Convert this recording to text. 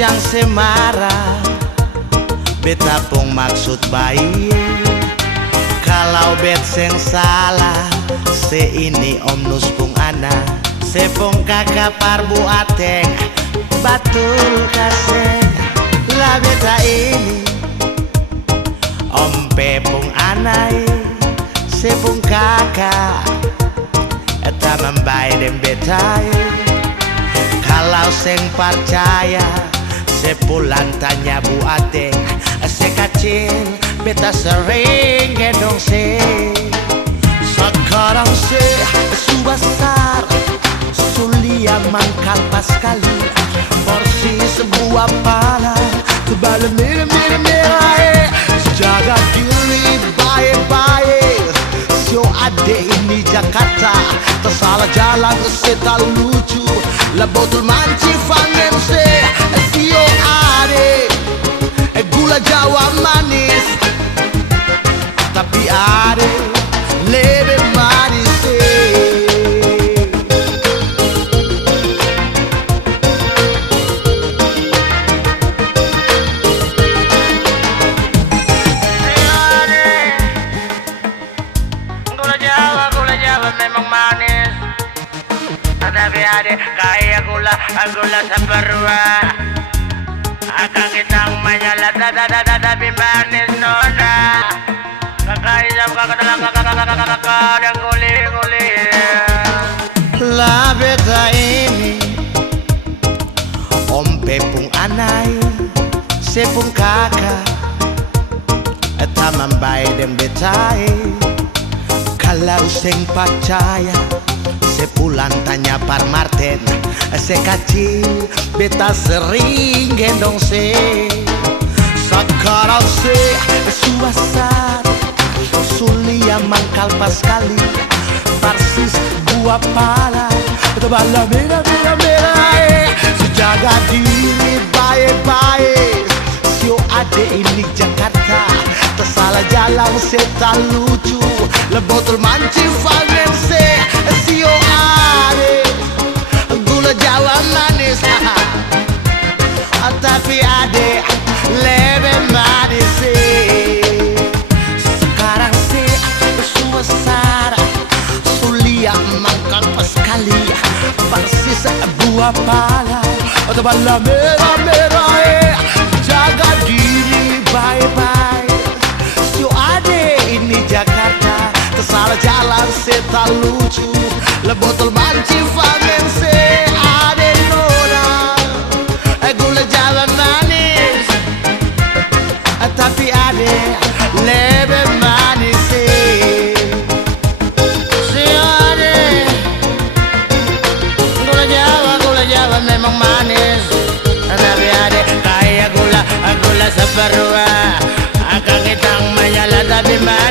bujang semara, beta pung maksud baik. Kalau bet seng salah, se ini om nus pung ana, se pung kakak parbu ateng, batul kaseng. La beta ini om pe pung anai, se pung kakak, eta membai dem betai. Kalau seng percaya, se pulang tanya bu ateng, se kecil beta sering gendong se. Sekarang se subasar, sulia mangkal pas kali, porsi sebuah pala, tebal merah-merah. Jaga diri baik-baik, sio ade ini Jakarta, tersalah jalan se tak lucu, la botol manci fangen se, sio ade gula Jawa manis, tapi ade lebih manis. Gula Jawa memang manis, tapi ade kayak gula seperua. Akang itang manyalat tapi manis nona. Kakak isap kakak dalang kakak dan nguli. La beta ini om pepung anai, sepung kakak, eta membai dem betai. Kalau seng percaya, se pulang tanya par Martin, se kecil beta sering gendong se. Sekarang se suasar, sulia mangkal pas kali, persis buah pala, tebal merah. Sejaga diri baik-baik, sio ade ini Jakarta, tersalah jalan se tak lucu, le botol manci fangen se, sio ade gula Jawa manis, tapi ade lebih manis. Sekarang se suasana, sulia mangkal pas kali, persis buah pala, tebal merah. Jaga diri baik-baik, sio ade ini Jakarta, tersalah jalan se tak lucu, le botol manci fangen se, ade nona gula Jawa manis, tapi ade lebih manis. Si ade gula Jawa memang manis, tapi ade kayak gula seperua. Akang itang manyalat tapi manis.